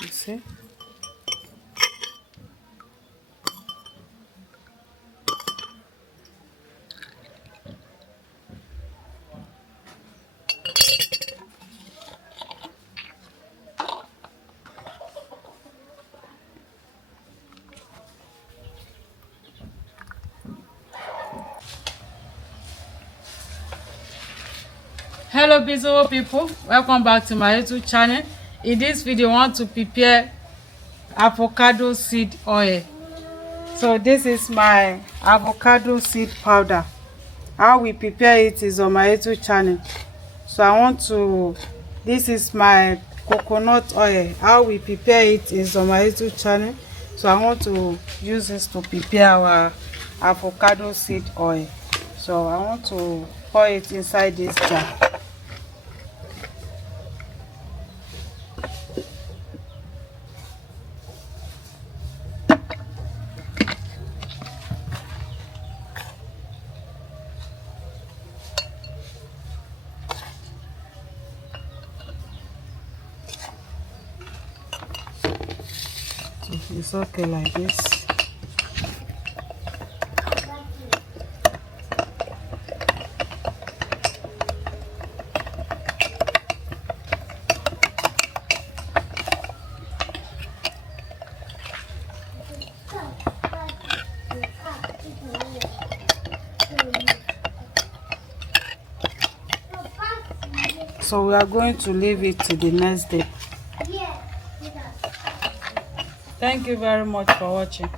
You see? Hello beautiful people, welcome back to my YouTube channel. In this video I want to prepare avocado seed oil. So this is my avocado seed powder. How we prepare it is on my YouTube channel. So I want to, this is my coconut oil. How we prepare it is on my YouTube channel. So I want to use this to prepare our avocado seed oil. So I want to pour it inside this jar. So it's okay like this. So we are going to leave it to the next day. Thank you very much for watching.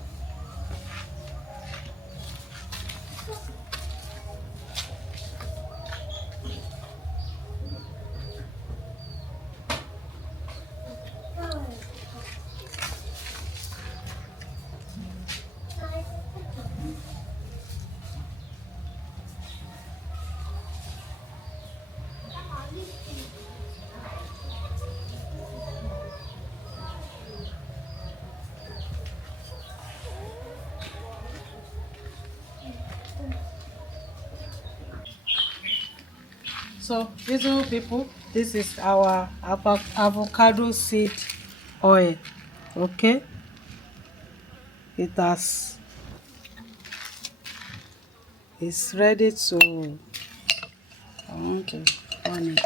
So beautiful people, this is our avocado seed oil. Okay, it's ready to, I want to on it.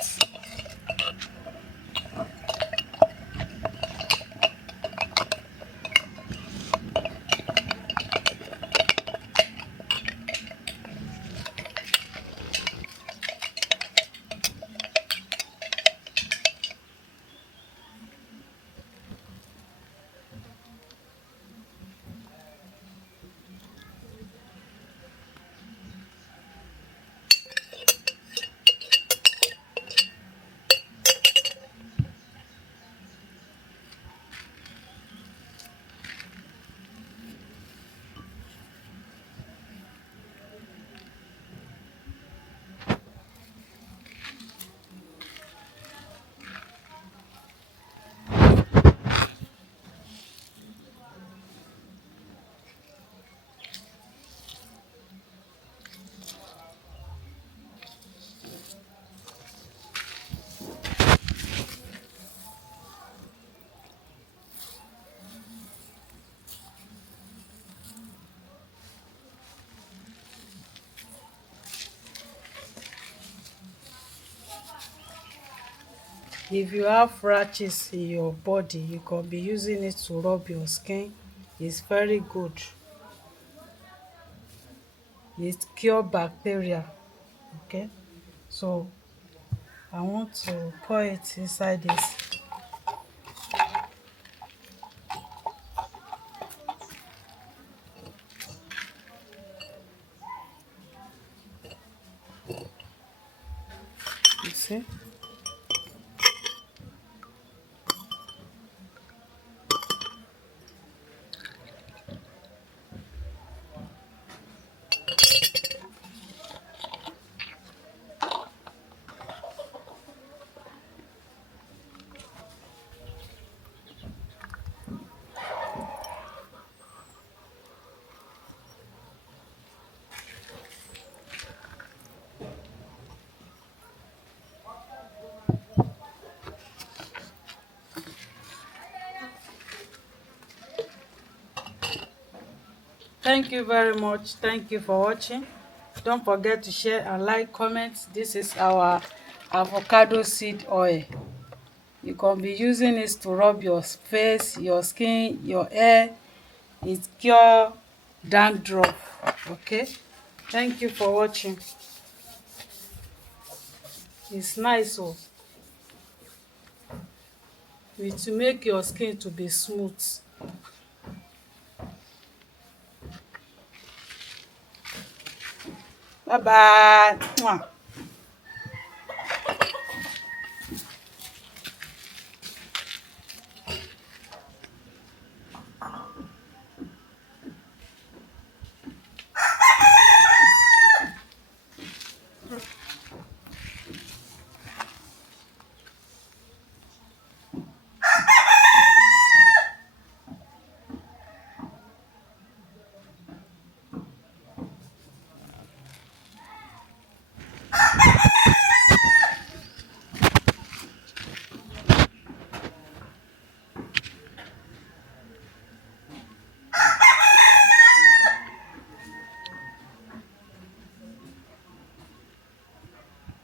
If you have rashes in your body, you can be using it to rub your skin. It's very good. It cure bacteria. Okay, so I want to pour it inside this. You see? Thank you very much. Thank you for watching. Don't forget to share and like, comment. This is our avocado seed oil. You can be using it to rub your face, your skin, your hair. It cure dandruff. Okay, thank you for watching. It's nice. Oh, it to make your skin to be smooth. Bye bye. Mwah.